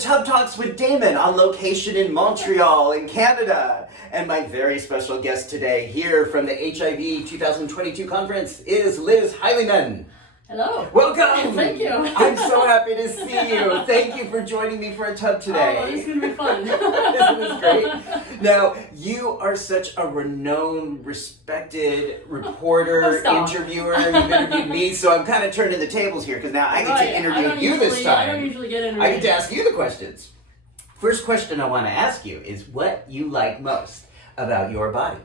Tub Talks with Damon on location in Montreal in Canada. And my very special guest today here from the HIV 2022 conference is Liz Highleyman. Hello. Welcome. Thank you. I'm so happy to see you. Thank you for joining me for a tub today. Oh, this is going to be fun. This is great. Now, you are such a renowned, respected reporter, interviewer. You've interviewed me, so I'm kind of turning the tables here because now I get to interview you this time. I don't usually get interviewed. I get to ask you the questions. First question I want to ask you is what you like most about your body.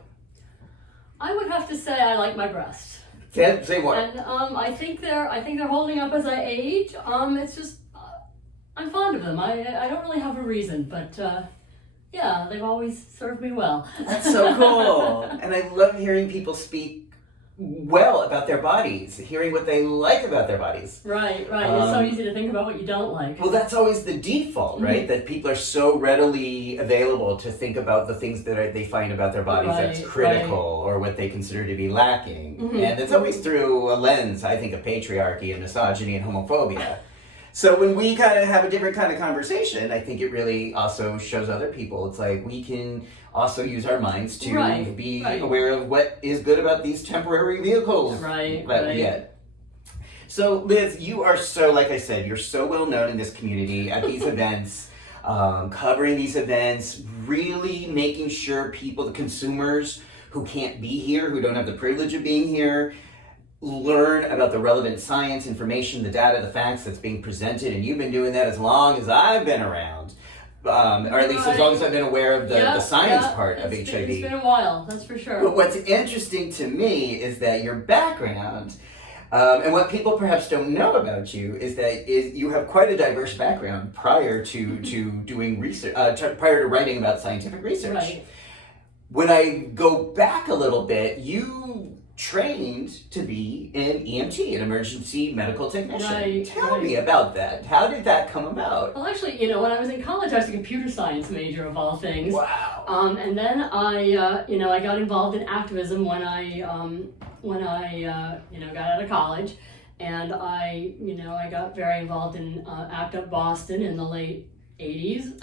I would have to say I like my breasts. Say what? And I think they're holding up as I age. It's just I'm fond of them. I don't really have a reason, but yeah, they've always served me well. That's so cool. And I love hearing people speak well about their bodies, hearing what they like about their bodies. Right. It's so easy to think about what you don't like. Well, that's always the default, right? Mm-hmm. That people are so readily available to think about the things that they find about their bodies that's critical or what they consider to be lacking. Mm-hmm. And it's always through a lens, I think, of patriarchy and misogyny and homophobia. So when we kind of have a different kind of conversation, I think it really also shows other people. It's like we can also use our minds to be aware of what is good about these temporary vehicles that we get. So Liz, you are so, like I said, you're so well known in this community at these events, covering these events, really making sure people, the consumers who can't be here, who don't have the privilege of being here, learn about the relevant science, information, the data, the facts that's being presented, and you've been doing that as long as I've been around, or at least as long as I've been aware of the science part of HIV. It's been a while, that's for sure. But what's interesting to me is that your background, and what people perhaps don't know about you, is that you have quite a diverse background prior to doing research, prior to writing about scientific research. Right. When I go back a little bit, you trained to be an EMT, an emergency medical technician. Tell me about that. How did that come about? Well, actually, when I was in college, I was a computer science major of all things. Wow. And then I got involved in activism when I got out of college, and I got very involved in ACT UP Boston in the late '80s.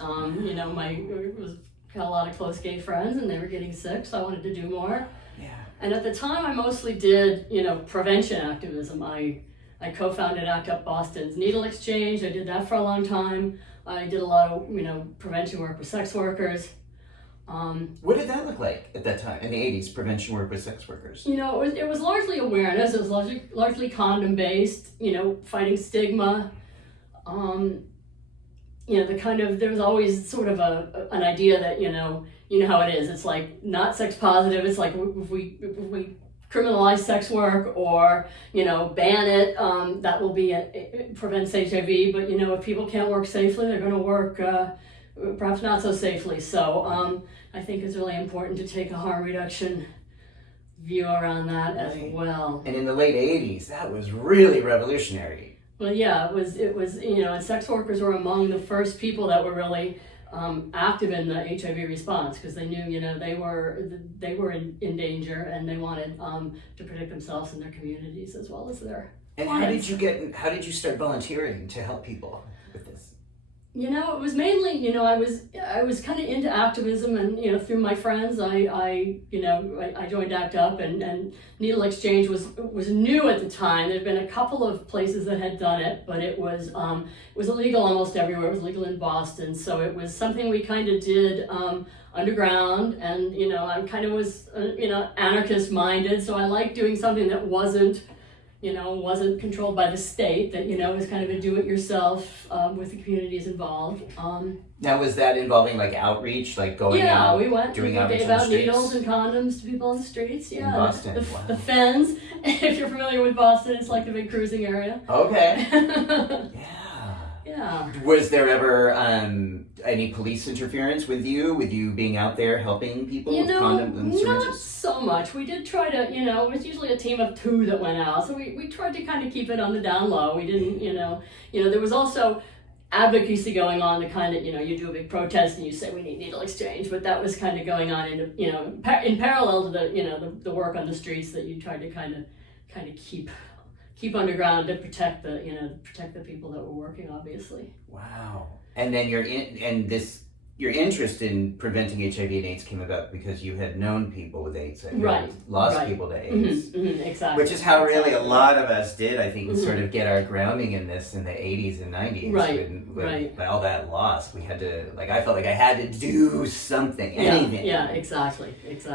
Got a lot of close gay friends, and they were getting sick, so I wanted to do more. Yeah. And at the time, I mostly did, prevention activism. I co-founded ACT UP Boston's Needle Exchange. I did that for a long time. I did a lot of, prevention work with sex workers. What did that look like at that time, in the 80s, prevention work with sex workers? It was largely awareness. It was largely condom-based, fighting stigma. There was always sort of an idea that, you know how it is. It's like not sex positive. It's like if we criminalize sex work or, ban it, that will it prevents HIV. But, if people can't work safely, they're going to work perhaps not so safely. So I think it's really important to take a harm reduction view around that as well. And in the late 80s, that was really revolutionary. Well, yeah, it was, and sex workers were among the first people that were really active in the HIV response because they knew, they were in danger and they wanted to protect themselves and their communities as well as their clients. How did you start volunteering to help people with this? It was mainly, I was kind of into activism and, through my friends, I joined ACT UP and Needle Exchange was new at the time. There'd been a couple of places that had done it, but it was illegal almost everywhere. It was legal in Boston. So it was something we kind of did underground and, I kind of was, anarchist minded. So I liked doing something that wasn't controlled by the state, that, was kind of a do-it-yourself with the communities involved. Now, was that involving, outreach, going out, we went, doing we outreach gave on the out streets? needles and condoms to people on the streets, In Boston, The Fens, if you're familiar with Boston, it's like the big cruising area. Okay. Yeah. Was there ever any police interference with you being out there helping people with condoms and syringes? Not so much. We did try to, it was usually a team of 2 that went out, so we tried to kind of keep it on the down low. We didn't, there was also advocacy going on, the kind of, you do a big protest and you say we need needle exchange, but that was kind of going on in parallel to the work on the streets that you tried to kind of keep underground to protect the people that were working, obviously. Wow. And then your interest in preventing HIV and AIDS came about because you had known people with AIDS, and lost people to AIDS, exactly. Which is how really a lot of us did, I think, sort of get our grounding in this in the 80s and 90s. When all that loss, we had to, like, I felt like I had to do something, anything. Yeah, exactly.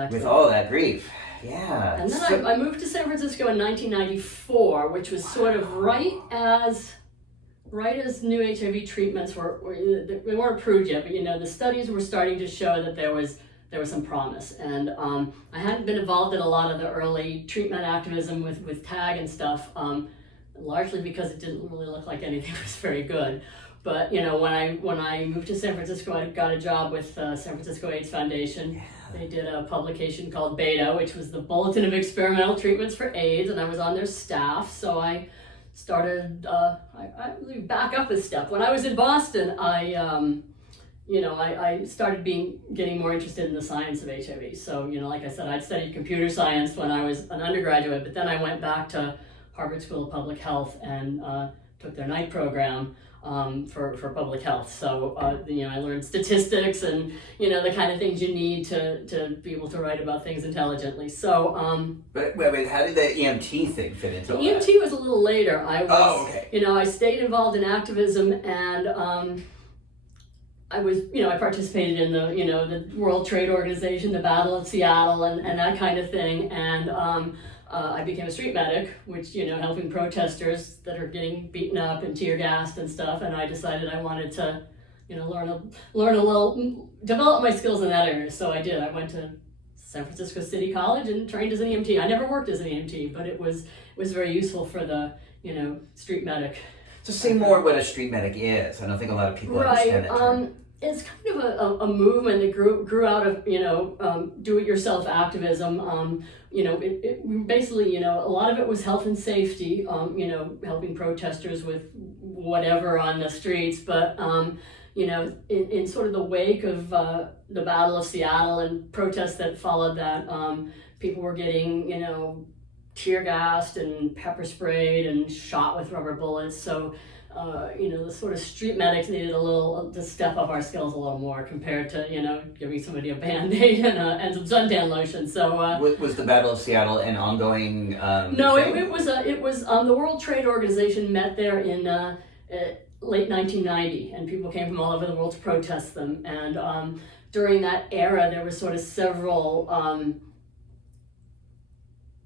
With all that grief. Yeah. And then I moved to San Francisco in 1994, which was sort of right as new HIV treatments they weren't approved yet, but the studies were starting to show that there was some promise. And I hadn't been involved in a lot of the early treatment activism with TAG and stuff, largely because it didn't really look like anything was very good. But when I moved to San Francisco, I got a job with San Francisco AIDS Foundation. Yeah. They did a publication called Beta, which was the Bulletin of Experimental Treatments for AIDS, and I was on their staff. So I started. I back up a step. When I was in Boston, I started getting more interested in the science of HIV. So like I said, I'd studied computer science when I was an undergraduate, but then I went back to Harvard School of Public Health and took their night program. For public health. So, I learned statistics and, the kind of things you need to be able to write about things intelligently. So, But wait, how did the EMT thing fit into the all EMT that? was a little later. I was, I stayed involved in activism, and I was, I participated in the World Trade Organization, the Battle of Seattle, and that kind of thing. And I became a street medic, which, helping protesters that are getting beaten up and tear gassed and stuff. And I decided I wanted to, learn a little, develop my skills in that area. So I did. I went to San Francisco City College and trained as an EMT. I never worked as an EMT, but it was very useful for the, street medic. So say more what a street medic is. I don't think a lot of people understand that term. It's kind of a movement that grew out of do-it-yourself activism. It basically a lot of it was health and safety. Helping protesters with whatever on the streets, but in sort of the wake of the Battle of Seattle and protests that followed that, people were getting tear gassed and pepper sprayed and shot with rubber bullets. So. The sort of street medics needed to step up our skills a little more compared to, giving somebody a Band-Aid and some suntan lotion. So was the Battle of Seattle an ongoing No, thing? it was the World Trade Organization met there in late 1990, and people came from all over the world to protest them. And during that era, there were sort of several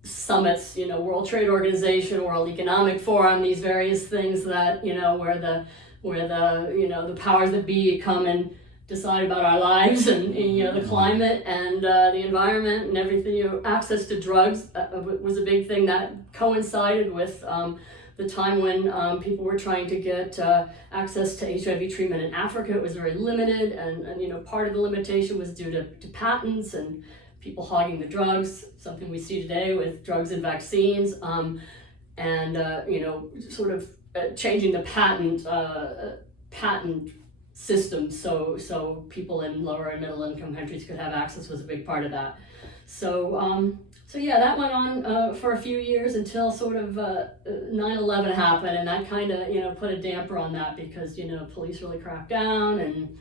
summits, World Trade Organization, World Economic Forum, these various things that, where the powers that be come and decide about our lives and the climate and the environment and everything. Access to drugs was a big thing that coincided with the time when people were trying to get access to HIV treatment in Africa. It was very limited, and part of the limitation was due to patents and people hogging the drugs, something we see today with drugs and vaccines, sort of changing the patent system so people in lower and middle income countries could have access was a big part of that. So that went on for a few years until sort of 9/11 happened, and that kind of put a damper on that because police really cracked down and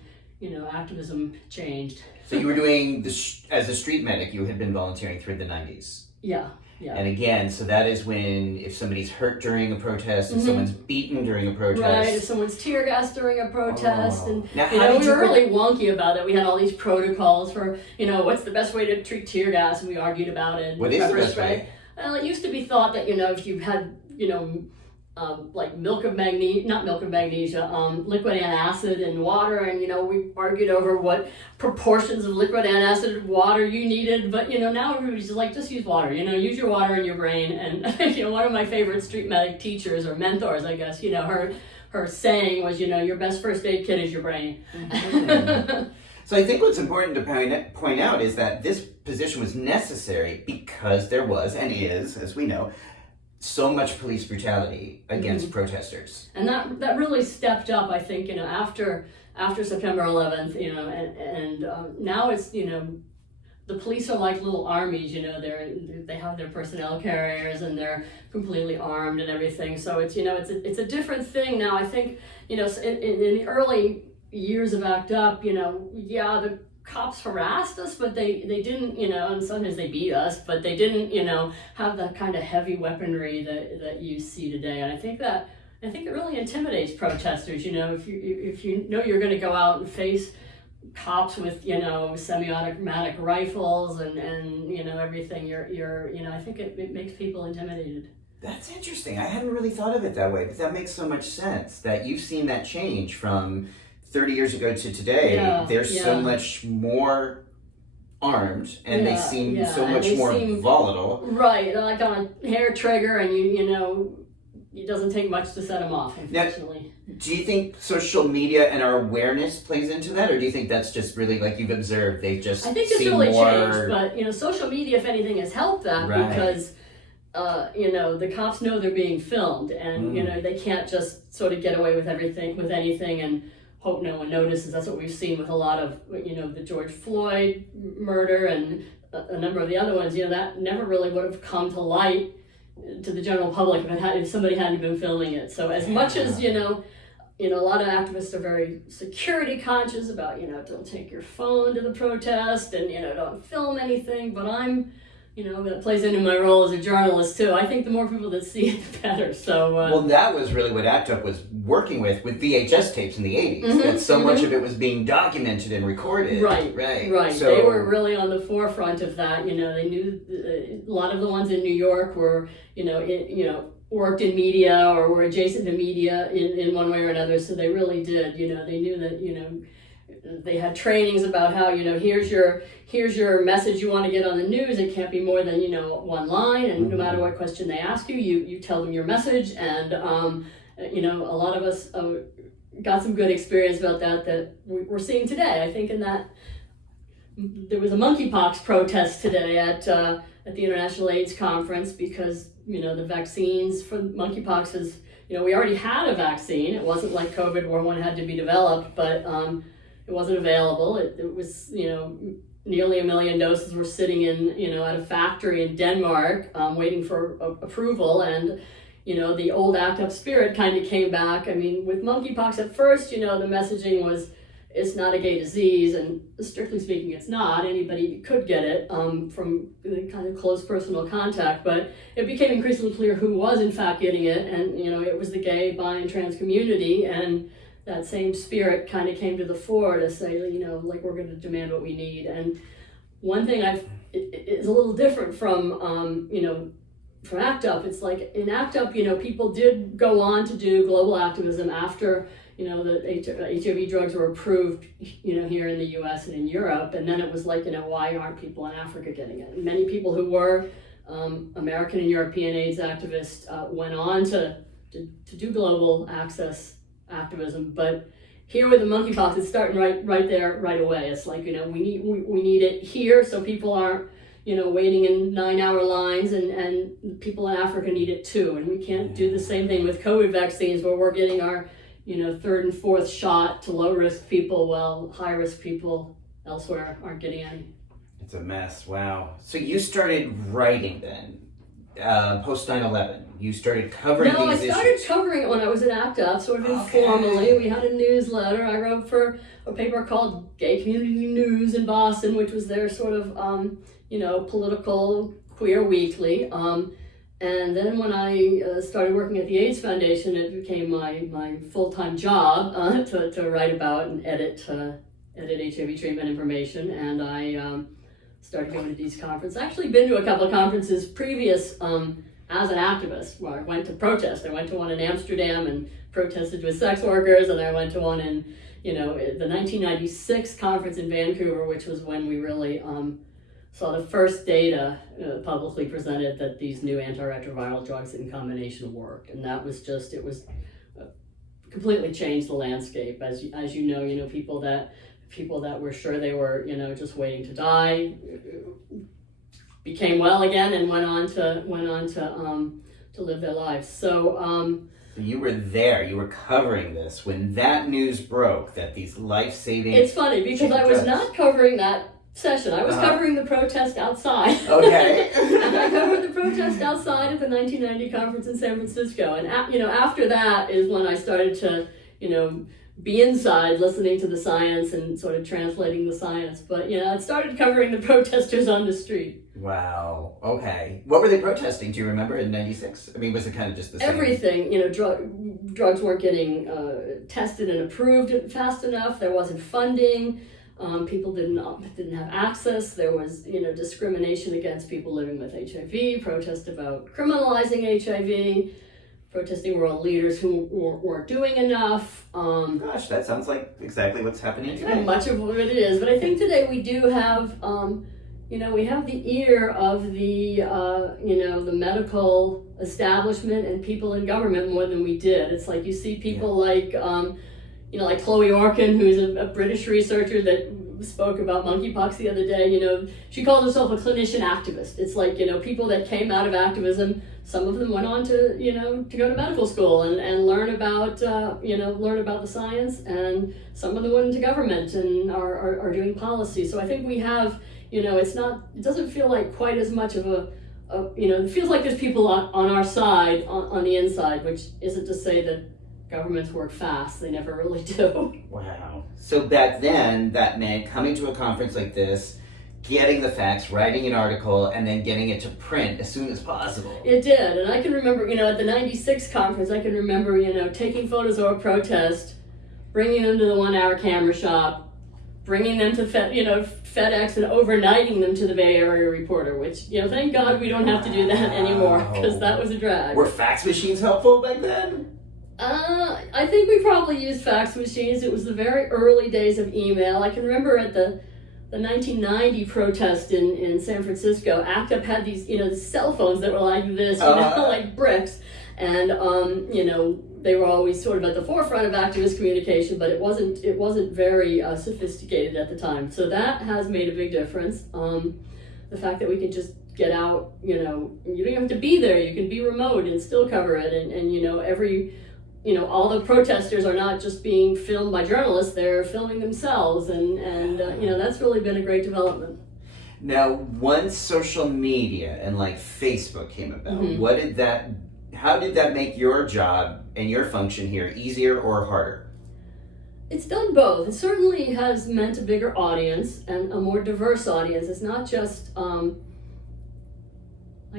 activism changed. So you were doing as a street medic, you had been volunteering through the 90s. Yeah. And again, so that is when if somebody's hurt during a protest, if someone's beaten during a protest. Right, if someone's tear gassed during a protest. And now, we were really wonky about it. We had all these protocols for, what's the best way to treat tear gas, and we argued about it. What is the best way? Well, it used to be thought that, if you had, like liquid antacid and water, and we argued over what proportions of liquid antacid water you needed, but now everybody's just like, just use water, use your water in your brain. And one of my favorite street medic teachers or mentors, I guess, her saying was, your best first aid kit is your brain. Mm-hmm. So I think what's important to point out is that this position was necessary because there was and is, as we know, so much police brutality against protesters. And that really stepped up, I think, after September 11th, and now it's, the police are like little armies, they have their personnel carriers and they're completely armed and everything. So it's, it's a different thing now. I think, in the early years of ACT UP, yeah, the cops harassed us, but they didn't, and sometimes they beat us, but they didn't, have that kind of heavy weaponry that you see today. And I think it really intimidates protesters. If you know you're going to go out and face cops with semi-automatic rifles and everything, I think it makes people intimidated. That's interesting. I hadn't really thought of it that way, but that makes so much sense that you've seen that change from 30 years ago to today. They're so much more armed, and they seem so much more volatile. Right, like on a hair trigger, and it doesn't take much to set them off, unfortunately. Now, do you think social media and our awareness plays into that, or do you think that's just really, like you've observed, they just I think it's seem really more... changed, but social media, if anything, has helped that because the cops know they're being filmed, and they can't just sort of get away with anything and hope no one notices. That's what we've seen with a lot of the George Floyd murder and a number of the other ones. That never really would have come to light to the general public if somebody hadn't been filming it. So as much as a lot of activists are very security conscious about don't take your phone to the protest and don't film anything, but I'm that plays into my role as a journalist too. I think the more people that see it, the better. So well, that was really what ACT UP was working with VHS tapes in the 80s. That so much of it was being documented and recorded. Right. So they were really on the forefront of that. They knew a lot of the ones in New York were worked in media or were adjacent to media in one way or another. So they really did. They knew that they had trainings about how here's your message you want to get on the news. It can't be more than one line, and no matter what question they ask you, you tell them your message. And a lot of us got some good experience about that we're seeing today. I think in that there was a monkeypox protest today at the International AIDS Conference because the vaccines for monkeypox is we already had a vaccine. It wasn't like COVID where one had to be developed, but it wasn't available. It was, nearly 1 million doses were sitting in, at a factory in Denmark, waiting for approval. And, the old ACT UP spirit kind of came back. I mean, with monkeypox at first, the messaging was, it's not a gay disease. And strictly speaking, it's not. Anybody could get it from kind of close personal contact. But it became increasingly clear who was, in fact, getting it. And, it was the gay, bi, and trans community. And that same spirit kind of came to the fore to say, like we're going to demand what we need. And one thing is a little different from, from ACT UP. It's like in ACT UP, people did go on to do global activism after, the HIV drugs were approved, here in the US and in Europe. And then it was like, why aren't people in Africa getting it? And many people who were American and European AIDS activists went on to do global access activism, but here with the monkeypox, it's starting right there, right away. It's like we need it here, so people aren't waiting in 9-hour lines, and people in Africa need it too. And we can't do the same thing with COVID vaccines, where we're getting our third and fourth shot to low risk people, while high risk people elsewhere aren't getting any. It's a mess. Wow. So you started writing then, post 9/11. You started covering these issues. No, I started covering it when I was in ACT UP, sort of informally. We had a newsletter. I wrote for a paper called Gay Community News in Boston, which was their sort of, political queer weekly. And then when I started working at the AIDS Foundation, it became my full-time job to write about and edit HIV treatment information. And I started going to these conferences. I've actually been to a couple of conferences previous as an activist, where I went to protest. I went to one in Amsterdam and protested with sex workers, and I went to one in, the 1996 conference in Vancouver, which was when we really saw the first data publicly presented that these new antiretroviral drugs in combination worked. And that was just, it was completely changed the landscape. As you know, people that were sure they were, just waiting to die became well again and went on to live their lives. So you were there. You were covering this when that news broke that these life-saving. It's funny because I was not covering that session. I was covering the protest outside. Okay. And I covered the protest outside at the 1990 conference in San Francisco. And after that is when I started to be inside listening to the science and sort of translating the science. But, it started covering the protesters on the street. Wow. Okay. What were they protesting? Do you remember in '96? I mean, was it kind of just the same? Everything. Drugs weren't getting tested and approved fast enough. There wasn't funding. People didn't have access. There was, discrimination against people living with HIV. Protest about criminalizing HIV. Protesting world leaders who weren't doing enough. Gosh, that sounds like exactly what's happening today. Much of what it is, but I think today we do have, we have the ear of the, the medical establishment and people in government more than we did. It's like you see people like, like Chloe Orkin, who's a British researcher that spoke about monkeypox the other day. She called herself a clinician activist. It's like, people that came out of activism. Some of them went on to, to go to medical school and learn about, the science, and some of them went into government and are doing policy. So I think we have, it doesn't feel like quite as much of it feels like there's people on our side, on the inside, which isn't to say that governments work fast. They never really do. Wow. So back then, that meant coming to a conference like this, getting the facts, writing an article, and then getting it to print as soon as possible. It did, and I can remember, at the '96 conference, I can remember, taking photos of a protest, bringing them to the 1 hour camera shop, bringing them to FedEx and overnighting them to the Bay Area Reporter, which, thank God we don't have to do that anymore, because that was a drag. Were fax machines helpful back then? I think we probably used fax machines. It was the very early days of email. I can remember at the 1990 protest in San Francisco, ACT UP had these, cell phones that were like this, like bricks. And, they were always sort of at the forefront of activist communication, but it wasn't very sophisticated at the time. So that has made a big difference. The fact that we can just get out, you don't have to be there. You can be remote and still cover it. And all the protesters are not just being filmed by journalists, they're filming themselves, and that's really been a great development. Now, once social media and like Facebook came about, how did that make your job and your function here easier or harder? It's done both. It certainly has meant a bigger audience and a more diverse audience. It's not just, I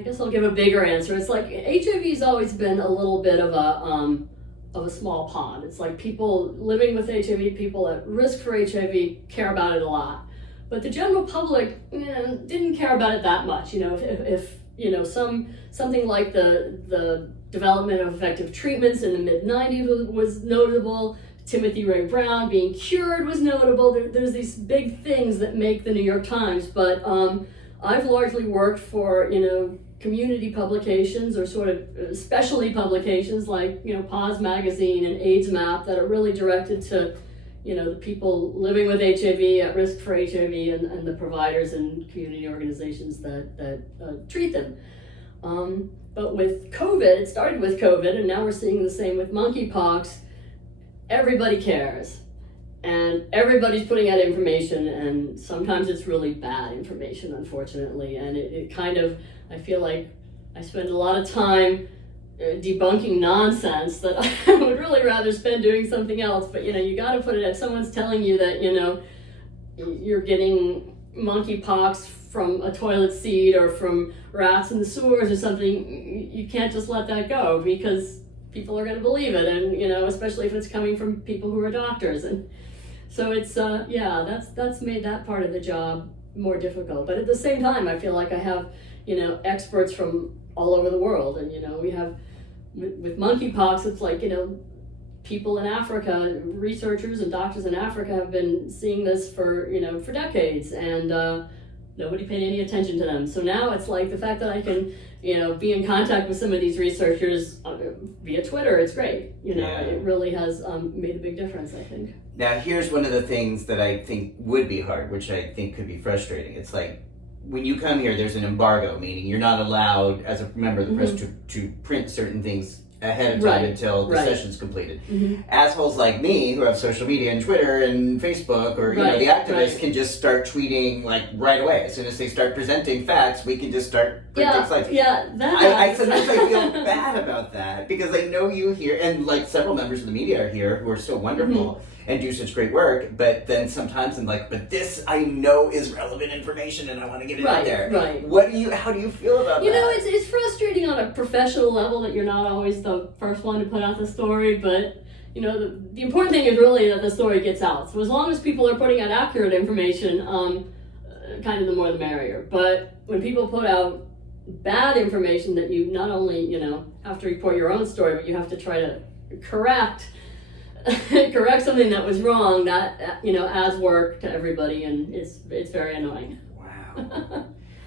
guess I'll give a bigger answer. It's like HIV's always been a little bit of a small pond. It's like people living with HIV, people at risk for HIV care about it a lot. But the general public didn't care about it that much. If something like the development of effective treatments in the mid-90s was notable, Timothy Ray Brown being cured was notable. There's these big things that make the New York Times, but I've largely worked for, community publications or sort of specialty publications like, Pause Magazine and AIDS Map that are really directed to, the people living with HIV, at risk for HIV, and the providers and community organizations that treat them. But with COVID, it started with COVID, and now we're seeing the same with monkeypox. Everybody cares. And everybody's putting out information, and sometimes it's really bad information, unfortunately. And it kind of, I feel like I spend a lot of time debunking nonsense that I would really rather spend doing something else. But, you got to put it, if someone's telling you that, you're getting monkeypox from a toilet seat or from rats in the sewers or something, you can't just let that go, because people are going to believe it. And, especially if it's coming from people who are doctors. And so it's, that's made that part of the job more difficult. But at the same time, I feel like I have, experts from all over the world. And, we have, with monkeypox, it's like, people in Africa, researchers and doctors in Africa have been seeing this for decades, and nobody paid any attention to them. So now it's like the fact that I can, be in contact with some of these researchers via Twitter, it's great. It really has made a big difference, I think. Now, here's one of the things that I think would be hard, which I think could be frustrating. It's like, when you come here, there's an embargo, meaning you're not allowed, as a member of the press, to print certain things ahead of time until the session's completed. Assholes like me who have social media and Twitter and Facebook or you know the activists can just start tweeting like right away. As soon as they start presenting facts, we can just start printing slides. I sometimes I feel bad about that because I know you here and like several members of the media are here who are so wonderful and do such great work, but then sometimes I'm like, but this I know is relevant information and I want to get it out there. How do you feel about that? You know, it's frustrating on a professional level that you're not always the first one to put out the story, but you know, the important thing is really that the story gets out. So as long as people are putting out accurate information, kind of the more the merrier. But when people put out bad information that you not only, you know, have to report your own story, but you have to try to correct something that was wrong, that you know adds work to everybody, and it's very annoying. Wow.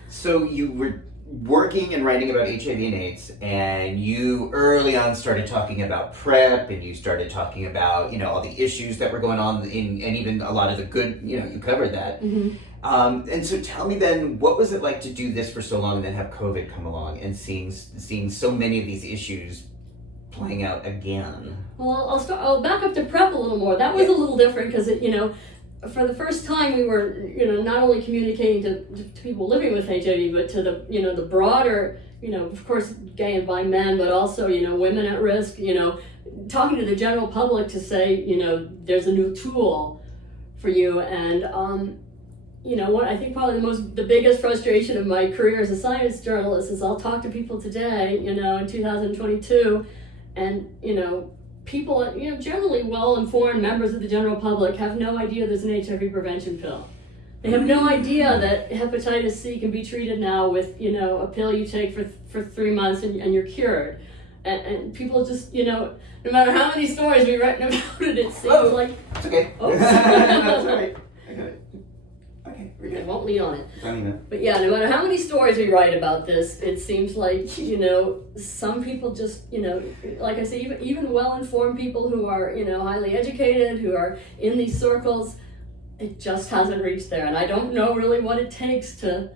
So you were working and writing about HIV and AIDS, and you early on started talking about PrEP, and you started talking about you know all the issues that were going on, and even a lot of the good, you know, you covered that. And so tell me then, what was it like to do this for so long and then have COVID come along and seeing so many of these issues playing out again? Well, I'll back up to PrEP a little more. That was a little different because you know, for the first time we were, you know, not only communicating to people living with HIV, but to the, you know, the broader, you know, of course, gay and bi men, but also, you know, women at risk, you know, talking to the general public to say, you know, there's a new tool for you. And, you know, what I think probably the biggest frustration of my career as a science journalist is I'll talk to people today, you know, in 2022, and, you know, people, you know, generally well-informed members of the general public have no idea there's an HIV prevention pill. They have no idea that hepatitis C can be treated now with, you know, a pill you take for 3 months and you're cured. And people just, you know, no matter how many stories we write about it, it seems like... It's okay. Oh. That's all right. I got it. I won't lean on it. But yeah, no matter how many stories we write about this, it seems like, you know, some people just, you know, like I say, even well-informed people who are, you know, highly educated, who are in these circles, it just hasn't reached there. And I don't know really what it takes to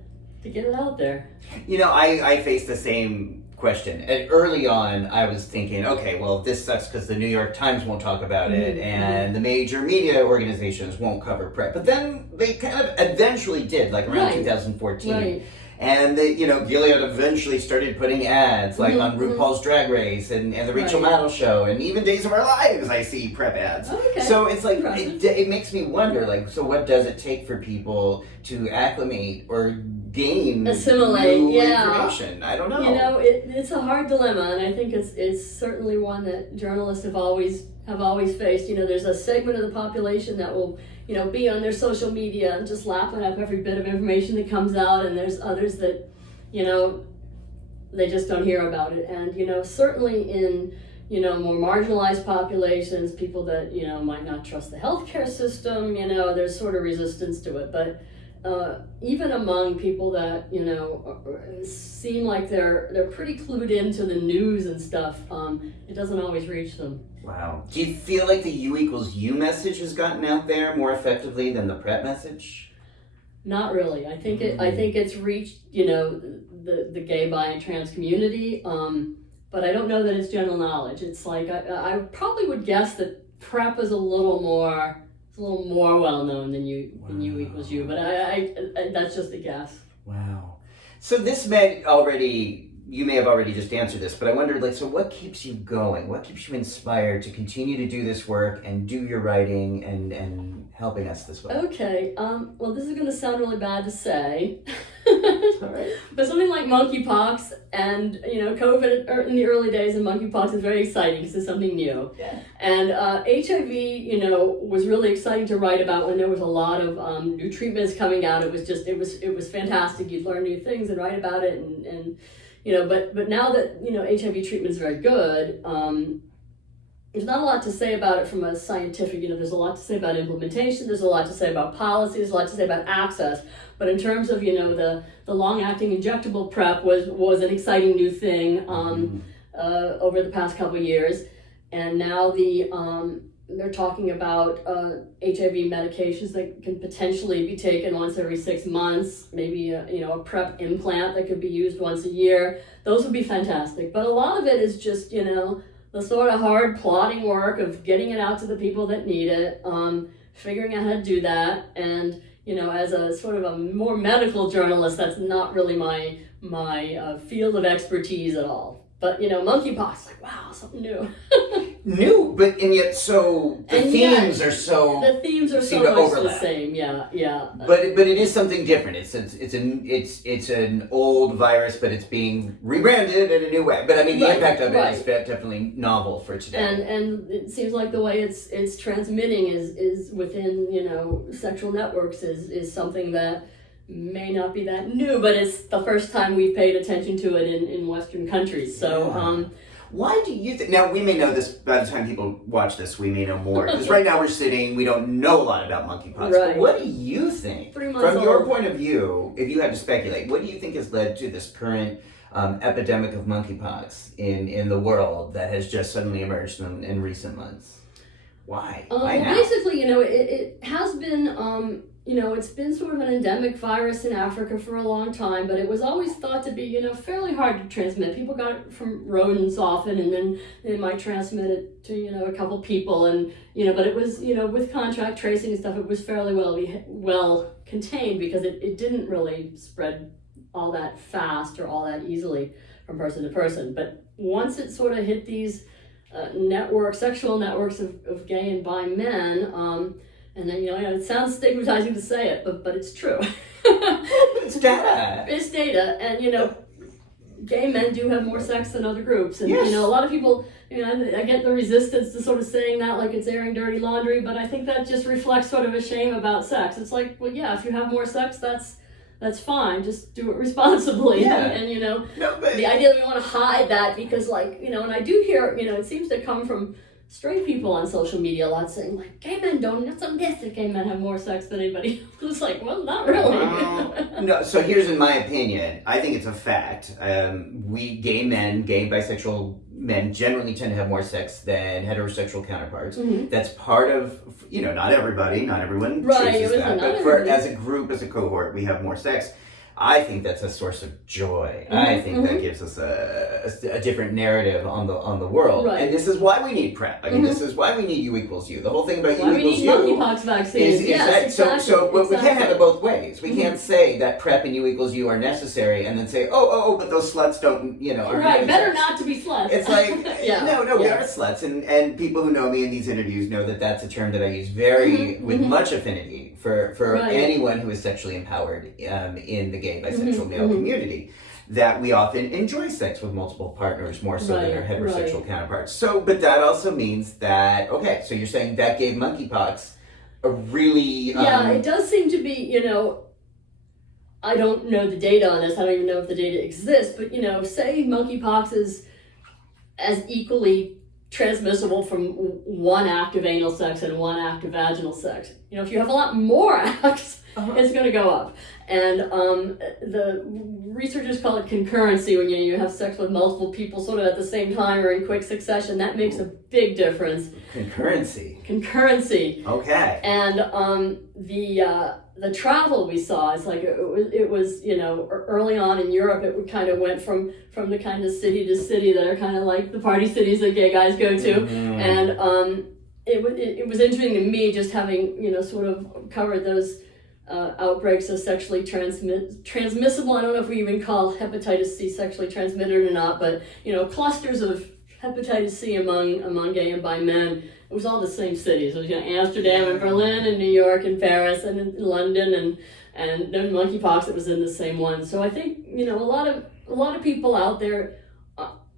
get it out there. You know, I face the same question. And early on, I was thinking, okay, well, this sucks because the New York Times won't talk about it, and the major media organizations won't cover PrEP. But then they kind of eventually did, like around 2014. And they, you know, Gilead eventually started putting ads like on RuPaul's Drag Race and the Rachel Maddow show, and even Days of Our Lives, I see PrEP ads. So it's like, it makes me wonder, like, so what does it take for people to acclimate or assimilate new information? I don't know. You know, it's a hard dilemma, and I think it's certainly one that journalists have always faced. You know, there's a segment of the population that will, you know, be on their social media and just lapping up every bit of information that comes out, and there's others that, you know, they just don't hear about it. And, you know, certainly in, you know, more marginalized populations, people that, you know, might not trust the healthcare system, you know, there's sort of resistance to it. But even among people that, you know, seem like they're pretty clued into the news and stuff, it doesn't always reach them. Wow. Do you feel like the U=U message has gotten out there more effectively than the PrEP message? Not really. I think it's reached, you know, the gay, bi, and trans community, but I don't know that it's general knowledge. It's like I probably would guess that PrEP is a little more well known than U=U, but I that's just a guess. Wow. So this you may have already just answered this, but I wondered, like, so what keeps you going? What keeps you inspired to continue to do this work and do your writing and helping us this way? Okay, well, this is going to sound really bad to say, All right. but something like monkeypox and, you know, COVID in the early days of monkeypox is very exciting because it's something new. Yeah. And HIV, you know, was really exciting to write about when there was a lot of new treatments coming out. It was fantastic. You'd learn new things and write about it, and you know, but now that, you know, HIV treatment is very good, there's not a lot to say about it from a scientific, you know, there's a lot to say about implementation, there's a lot to say about policy, there's a lot to say about access, but in terms of, you know, the long-acting injectable PrEP was an exciting new thing over the past couple of years, and now the they're talking about HIV medications that can potentially be taken once every 6 months, maybe a PrEP implant that could be used once a year. Those would be fantastic. But a lot of it is just, the sort of hard plotting work of getting it out to the people that need it, figuring out how to do that. And, as a sort of a more medical journalist, that's not really my field of expertise at all. But, monkeypox, like, wow, something new. New, but and yet the themes are so much the same. Yeah. But it is something different. It's an old virus, but it's being rebranded in a new way. But I mean, the impact of it is definitely novel for today. And it seems like the way it's transmitting is within sexual networks is something that may not be that new, but it's the first time we've paid attention to it in Western countries. So. Why do you think? Now, we may know this by the time people watch this, we may know more. Because right now we don't know a lot about monkeypox. Right. But what do you think, 3 months from your old. point of view, if you had to speculate, what do you think has led to this current epidemic of monkeypox in the world that has just suddenly emerged in recent months? Why? Why now? Basically, it has been, it's been sort of an endemic virus in Africa for a long time, but it was always thought to be, fairly hard to transmit. People got it from rodents often, and then they might transmit it to, a couple people, and, but it was, with contact tracing and stuff, it was fairly well contained because it didn't really spread all that fast or all that easily from person to person. But once it sort of hit these sexual networks of gay and bi men, and then, it sounds stigmatizing to say it, but it's true. It's data. It's data, and, gay men do have more sex than other groups. And, yes. A lot of people, I get the resistance to sort of saying that like it's airing dirty laundry, but I think that just reflects sort of a shame about sex. It's like, well, yeah, if you have more sex, that's fine. Just do it responsibly. Yeah. And the idea that we want to hide that because, like, and I do hear, it seems to come from straight people on social media a lot saying, like, gay men it's a myth that gay men have more sex than anybody. It's like, well, not really. No, so here's in my opinion, I think it's a fact. We gay bisexual men generally tend to have more sex than heterosexual counterparts. Mm-hmm. That's part of, not everyone chooses that, but as a group, as a cohort, we have more sex. I think that's a source of joy. Mm-hmm. I think that gives us a different narrative on the world. Right. And this is why we need PrEP. I mean, this is why we need U equals U. The whole thing about U equals U. We need monkeypox vaccines. Exactly. So we can't have it both ways. We can't say that PrEP and U equals U are necessary and then say, but those sluts don't, are right. Better not to be sluts. It's like, no, we are sluts. And people who know me in these interviews know that that's a term that I use with much affinity for anyone who is sexually empowered in the gay bisexual male community, that we often enjoy sex with multiple partners more so than our heterosexual counterparts. So, but that also means that, so you're saying that gave monkeypox a really... it does seem to be, I don't know the data on this, I don't even know if the data exists, but, say monkeypox is as equally transmissible from one act of anal sex and one act of vaginal sex. If you have a lot more acts, it's going to go up. And the researchers call it concurrency, when you have sex with multiple people sort of at the same time or in quick succession. That makes a big difference. Concurrency. Okay. And the travel we saw, it's like it was early on in Europe, it kind of went from the kind of city to city that are kind of like the party cities that gay guys go to. Mm-hmm. And it was interesting to me just having sort of covered those outbreaks of sexually transmissible. I don't know if we even call hepatitis C sexually transmitted or not, but clusters of hepatitis C among gay and bi men. It was all the same cities. It was Amsterdam and Berlin and New York and Paris and London and then monkeypox. It was in the same one. So I think a lot of people out there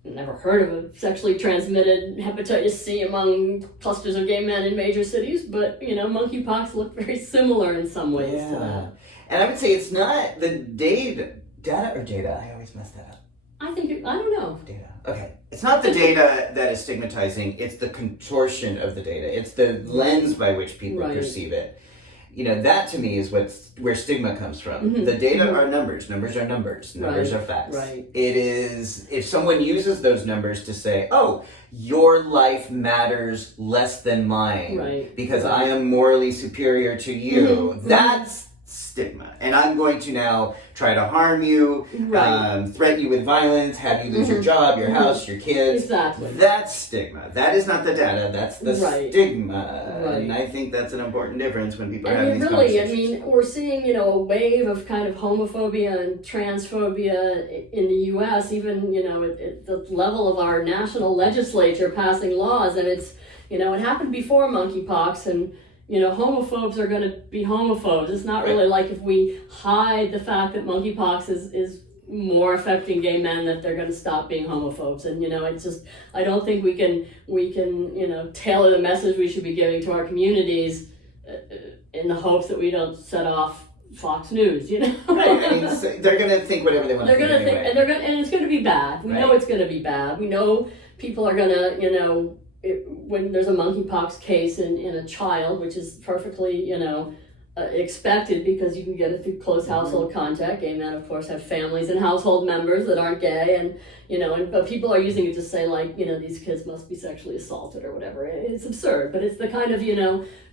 never heard of a sexually transmitted hepatitis C among clusters of gay men in major cities, but monkeypox looked very similar in some ways. Yeah. And I would say it's not the data. I always mess that up. I don't know. Data. Okay. It's not the data that is stigmatizing, it's the contortion of the data. It's the lens by which people perceive it. that to me is where stigma comes from. The data are numbers. Numbers are numbers. Numbers are facts. Right. It is, if someone uses those numbers to say, oh, your life matters less than mine because I am morally superior to you, that's stigma. And I'm going to now try to harm you, threaten you with violence, have you lose your job, your house, your kids. Exactly. That's stigma. That is not the data. That's the stigma. And I think that's an important difference when people are having these conversations. I mean, we're seeing, a wave of kind of homophobia and transphobia in the U.S., even, at the level of our national legislature passing laws. And it's, it happened before monkeypox, and homophobes are going to be homophobes. It's not really like if we hide the fact that monkeypox is more affecting gay men that they're going to stop being homophobes. And it's just, I don't think we can tailor the message we should be giving to our communities in the hopes that we don't set off Fox News. Right. I mean, so they're going to think whatever they want to think. And it's going to be bad. We know it's going to be bad. We know people are going to when there's a monkeypox case in a child, which is perfectly, expected because you can get it through close household contact. Gay men, of course, have families and household members that aren't gay, and but people are using it to say, like, these kids must be sexually assaulted or whatever. It's absurd, but it's the kind of,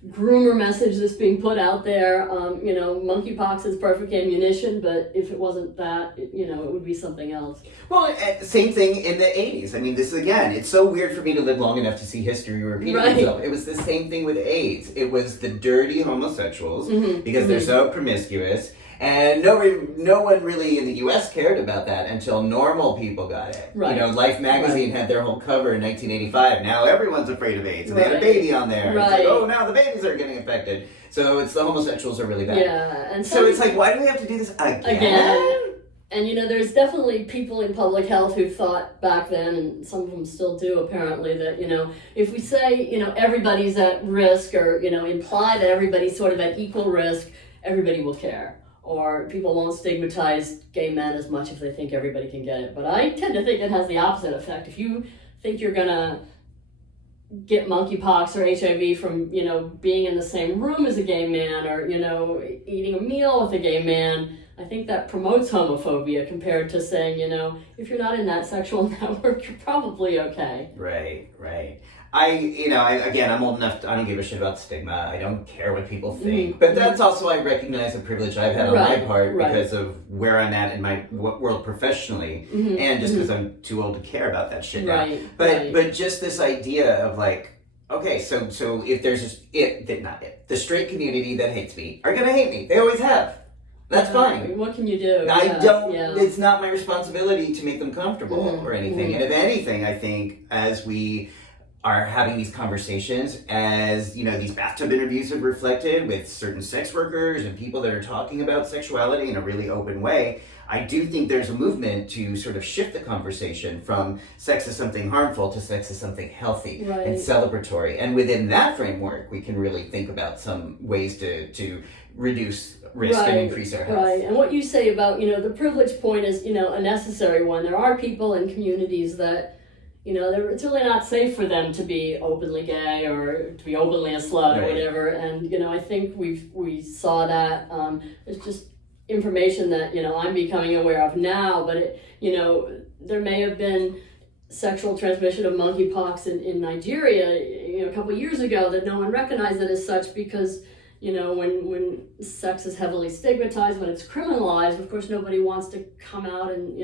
groomer message that's being put out there. Monkeypox is perfect ammunition, but if it wasn't that, it would be something else. Well, same thing in the 80s. I mean, this is, again, it's so weird for me to live long enough to see history repeat itself. It was the same thing with AIDS. It was the dirty homosexuals because they're so promiscuous. And no one really in the U.S. cared about that until normal people got it. Life magazine had their whole cover in 1985. Now everyone's afraid of AIDS. And they had a baby on there. It's like, oh, now the babies are getting infected. So it's the homosexuals are really bad. Yeah. And so it's like, why do we have to do this again? And there's definitely people in public health who thought back then, and some of them still do apparently, that, if we say, everybody's at risk, or, imply that everybody's sort of at equal risk, everybody will care. Or people won't stigmatize gay men as much if they think everybody can get it. But I tend to think it has the opposite effect. If you think you're gonna get monkeypox or HIV from, being in the same room as a gay man, or, eating a meal with a gay man, I think that promotes homophobia compared to saying, if you're not in that sexual network, you're probably okay. Right. I'm old enough, I don't give a shit about stigma. I don't care what people think. But that's also, I recognize a privilege I've had on my part because of where I'm at in my world professionally, and just because I'm too old to care about that shit now. But just this idea of like, okay, so if there's the straight community that hates me are gonna hate me. They always have. That's fine. What can you do? It's not my responsibility to make them comfortable or anything. And if anything, I think as we are having these conversations, as these bathtub interviews have reflected with certain sex workers and people that are talking about sexuality in a really open way, I do think there's a movement to sort of shift the conversation from sex as something harmful to sex as something healthy and celebratory. And within that framework, we can really think about some ways to reduce risk and increase our health. Right. And what you say about, the privilege point is, a necessary one. There are people in communities that, it's really not safe for them to be openly gay or to be openly a slut or whatever. And, I think we saw that. It's just information that, I'm becoming aware of now. But, there may have been sexual transmission of monkeypox in Nigeria, a couple of years ago that no one recognized it as such because, when sex is heavily stigmatized, when it's criminalized, of course, nobody wants to come out and,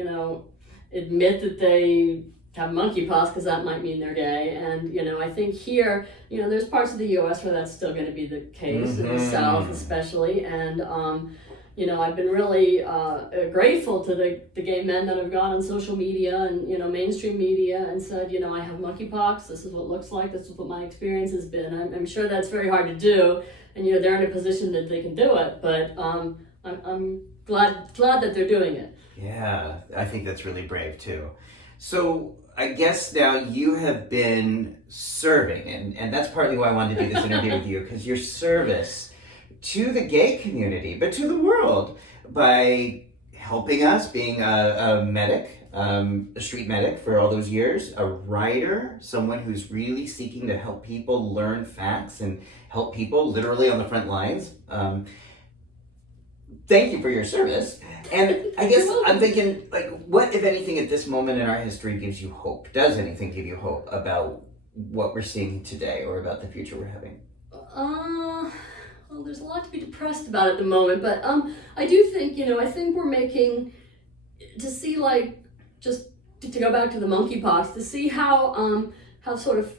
admit that they have monkeypox because that might mean they're gay. And, I think here, there's parts of the U.S. where that's still going to be the case, in the South especially. And, I've been really grateful to the gay men that have gone on social media and, mainstream media and said, I have monkeypox, this is what it looks like, this is what my experience has been. I'm sure that's very hard to do, and, they're in a position that they can do it, but I'm glad that they're doing it. Yeah, I think that's really brave too. So I guess now you have been serving, and that's partly why I wanted to do this interview with you, because your service to the gay community, but to the world, by helping us, being a medic, a street medic for all those years, a writer, someone who's really seeking to help people learn facts and help people literally on the front lines. Thank you for your service. And I guess I'm thinking, like, what, if anything, at this moment in our history gives you hope? Does anything give you hope about what we're seeing today or about the future we're having? Well, there's a lot to be depressed about at the moment, but I do think, I think we're making, to see, like, just to go back to the monkeypox, to see how sort of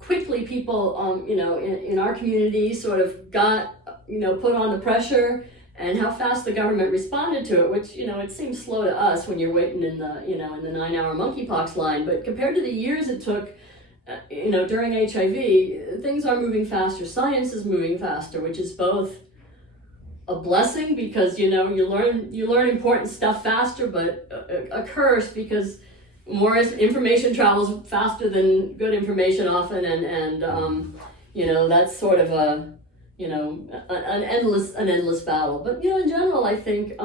quickly people, in our community sort of got, put on the pressure, and how fast the government responded to it, which, it seems slow to us when you're waiting in the 9-hour monkeypox line, but compared to the years it took, during HIV, things are moving faster. Science is moving faster, which is both a blessing because, you learn important stuff faster, but a curse because more information travels faster than good information often, and that's sort of an endless battle. But in general, I think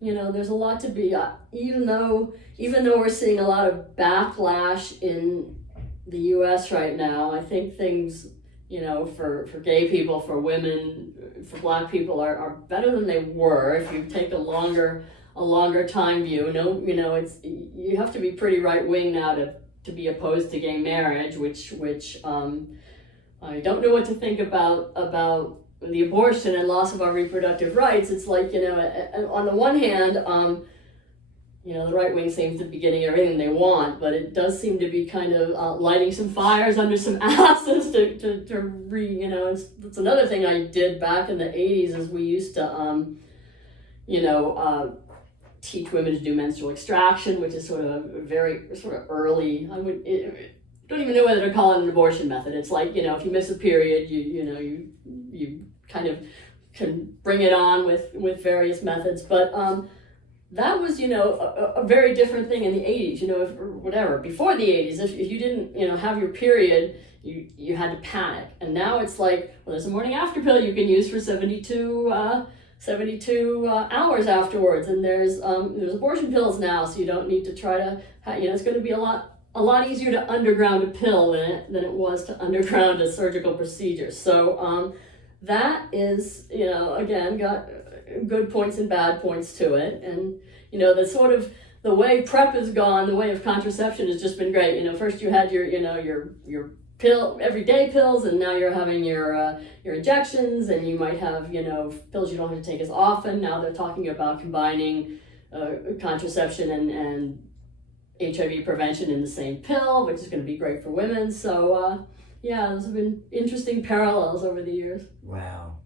there's a lot to be even though we're seeing a lot of backlash in the U.S. right now. I think things for gay people, for women, for Black people are better than they were if you take a longer time view. It's you have to be pretty right wing now to be opposed to gay marriage, which I don't know what to think about the abortion and loss of our reproductive rights. It's like, on the one hand, the right wing seems to be getting everything they want, but it does seem to be kind of lighting some fires under some asses it's another thing I did back in the 80s is we used to, teach women to do menstrual extraction, which is sort of a very sort of early, don't even know whether to call it an abortion method. It's like, if you miss a period, you kind of can bring it on with various methods. But that was, a very different thing in the 80s, before the 80s, if you didn't, have your period, you had to panic. And now it's like, well, there's a morning after pill you can use for 72 hours afterwards. And there's abortion pills now, so you don't need to try to, it's going to be a lot easier to underground a pill than it was to underground a surgical procedure. So that is, again, got good points and bad points to it. And, the sort of the way PrEP has gone, the way of contraception has just been great. First you had your pill, everyday pills, and now you're having your injections, and you might have, pills you don't have to take as often. Now they're talking about combining contraception and HIV prevention in the same pill, which is going to be great for women. So, those have been interesting parallels over the years. Wow.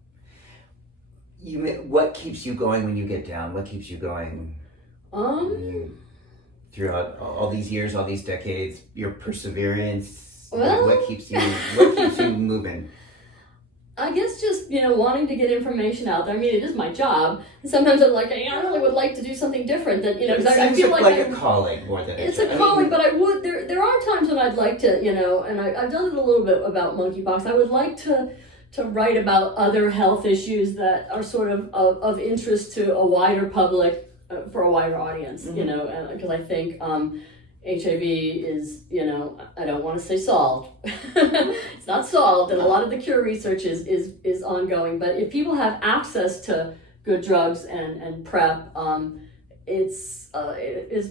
What keeps you going when you get down? What keeps you going throughout all these years, all these decades? Your perseverance. Well, what keeps you moving? I guess just, wanting to get information out there. I mean, it is my job. And sometimes I'm like, I really would like to do something different. That, because I feel like a calling more than it's a calling. But I would. There are times when I'd like to, and I've done it a little bit about monkeypox. I would like to write about other health issues that are sort of interest to a wider public, for a wider audience. Mm-hmm. Because I think HIV is, I don't want to say solved. It's not solved, and a lot of the cure research is ongoing. But if people have access to good drugs and PrEP, it's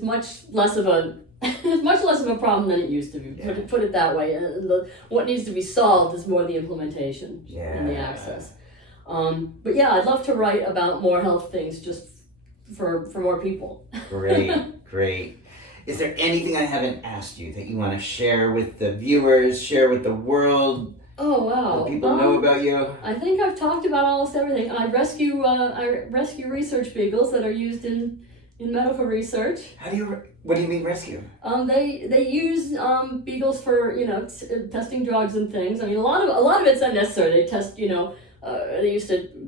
much less of a problem than it used to be. Yeah. Put it that way. What needs to be solved is more the implementation and the access. But I'd love to write about more health things just for more people. Great. Is there anything I haven't asked you that you want to share with the viewers, share with the world? Oh, wow. Let people know about you? I think I've talked about almost everything. I rescue research beagles that are used in medical research. What do you mean rescue? They use beagles for testing drugs and things. I mean, a lot of it's unnecessary. They test they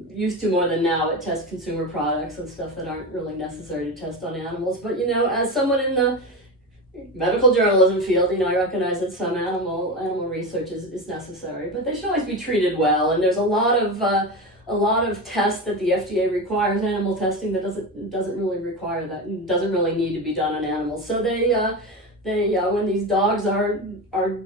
used to more than now, it test consumer products and stuff that aren't really necessary to test on animals. But as someone in the medical journalism field, I recognize that some animal research is necessary, but they should always be treated well. And there's a lot of a lot of tests that the FDA requires, animal testing that doesn't really require that, doesn't really need to be done on animals. So they when these dogs are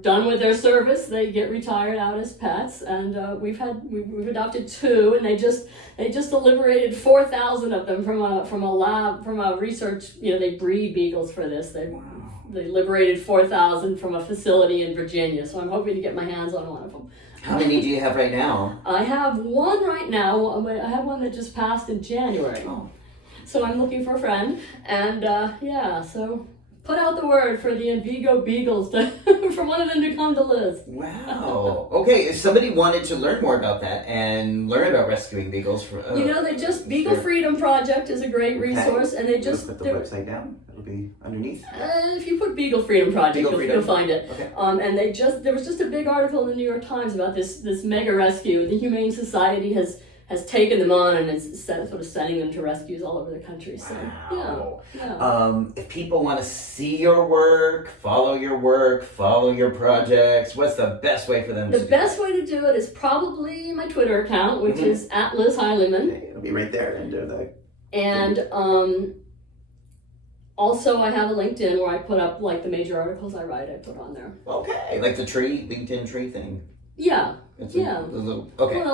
done with their service, they get retired out as pets, and we've adopted 2, and they just liberated 4,000 of them from a research. They breed beagles for this. They liberated 4,000 from a facility in Virginia, so I'm hoping to get my hands on one of them. How many do you have right now? I have one right now. I have one that just passed in January. Oh. So I'm looking for a friend, and so put out the word for the embargoed beagles for one of them to come to Liz. Wow. Okay, if somebody wanted to learn more about that and learn about rescuing beagles, Beagle Freedom Project is a great resource, and they just put the website down. It'll be underneath. If you put Beagle Freedom Project, you'll find it. Okay. And there was just a big article in the New York Times about this mega rescue. The Humane Society has taken them on and is sort of sending them to rescues all over the country. So, wow. yeah. If people want to see your work, follow your projects, what's the best way for them to do The best way to do it is probably my Twitter account, which is @LizHighleyman. Okay, it'll be right there under the... And also I have a LinkedIn where I put up like the major articles I write, I put on there. Okay, like the LinkedIn tree thing. Yeah. Okay. Well,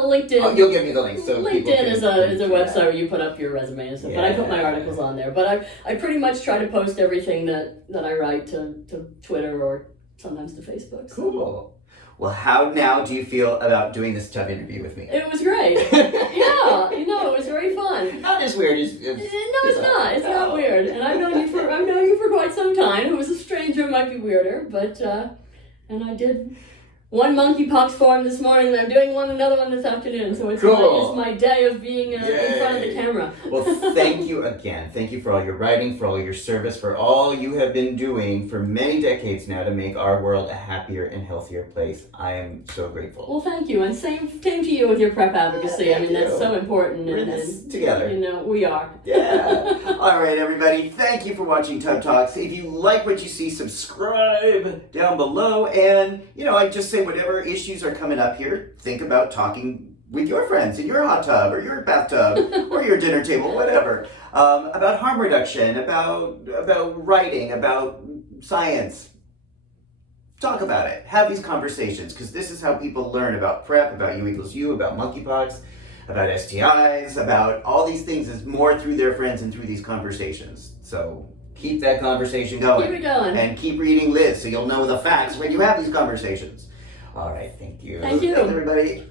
LinkedIn. Oh, you'll give me the link. So LinkedIn is a website where you put up your resume and stuff. But I put my articles on there. But I pretty much try to post everything that I write to Twitter or sometimes to Facebook. So. Cool. Well, how now do you feel about doing this job interview with me? It was great. Yeah, it was very fun. Not as weird as... No, it's not. It's not weird. And I've known you for quite some time. If it was a stranger, it might be weirder. But and I did one monkeypox form this morning, and I'm doing another one this afternoon. So it's my day of being in front of the camera. Well, thank you again. Thank you for all your writing, for all your service, for all you have been doing for many decades now to make our world a happier and healthier place. I am so grateful. Well, thank you, and same to you with your PrEP advocacy. Yeah, I mean, that's so important. We're in this together. We are. Yeah. All right, everybody. Thank you for watching Tub Talks. If you like what you see, subscribe down below. And, I just say whatever issues are coming up here, think about talking with your friends in your hot tub or your bathtub or your dinner table, whatever, about harm reduction, about writing, about science. Talk about it. Have these conversations, because this is how people learn about PrEP, about U=U, about monkeypox, about STIs, about all these things, is more through their friends and through these conversations. So keep that conversation going. Keep it going. And keep reading Liz so you'll know the facts when you have these conversations. All right, thank you. Thank you. Thanks, everybody.